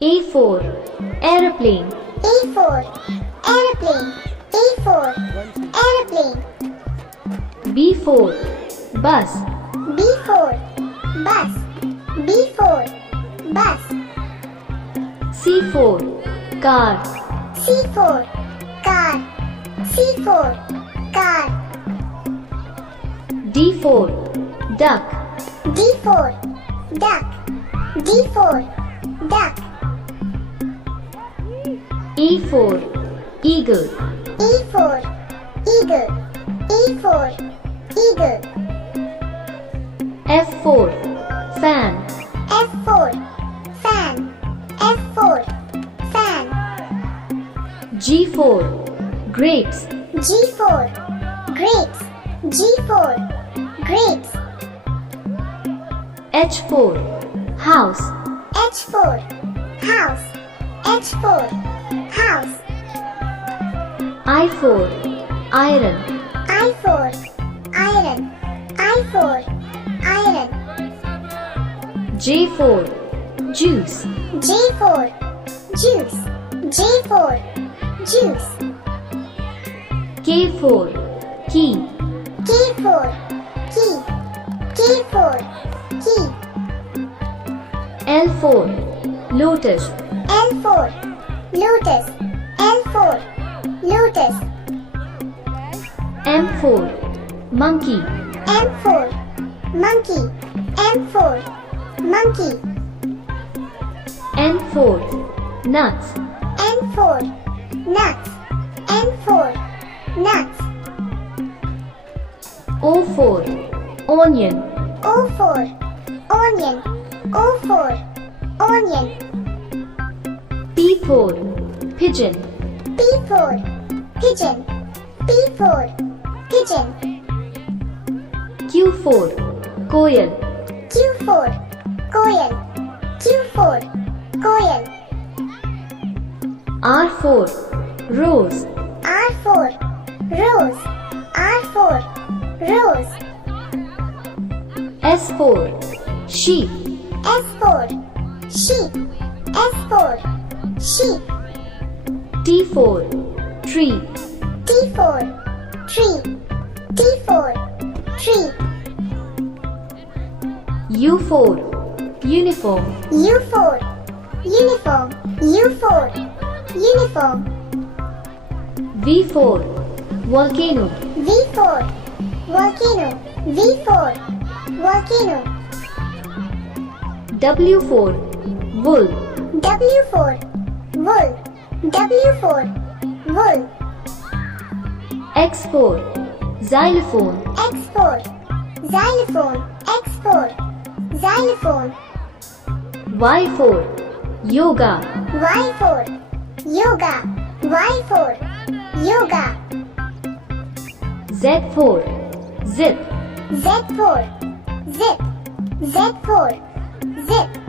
A for Aeroplane. A for Aeroplane. A for Aeroplane. B for Bus. B for Bus. B for Bus. C for Car. C for Car. C for Car. D for Duck. D for Duck. D for Duck. E for Eagle. E for Eagle. E for Eagle. F for Fan. F for Fan. F for Fan. G for Grapes. G for Grapes. G for Grapes. H for House. H for House. H for House. I for Iron. I for Iron. I for Iron. J for Juice. J for Juice. J for Juice. K for Key. K for Key. K for Key. L for Lotus. L for Lotus. L for Lotus. M for Monkey. M for Monkey. M for Monkey. N for Nuts. N for Nuts. N for Nuts. O for Onion. O for Onion. O for Onion. P for Pigeon. P for Pigeon. P for Pigeon. Q for Koyal. Q for Koyal. Q for Koyal. R for Rose. R for Rose. R for Rose. S for Sheep. S for Sheep. S for Sheep. T for Tree. T for Tree. T for Tree. U for Uniform. U for Uniform. U for Uniform. V for Volcano. V for Volcano. V for Volcano. W for Wool. W for Wool. W for Wool. X for Xylophone. X for Xylophone. X for Xylophone. Y for Yoga. Y for Yoga. Y for Yoga. Z for Zip. Z for Zip. Z for Zip.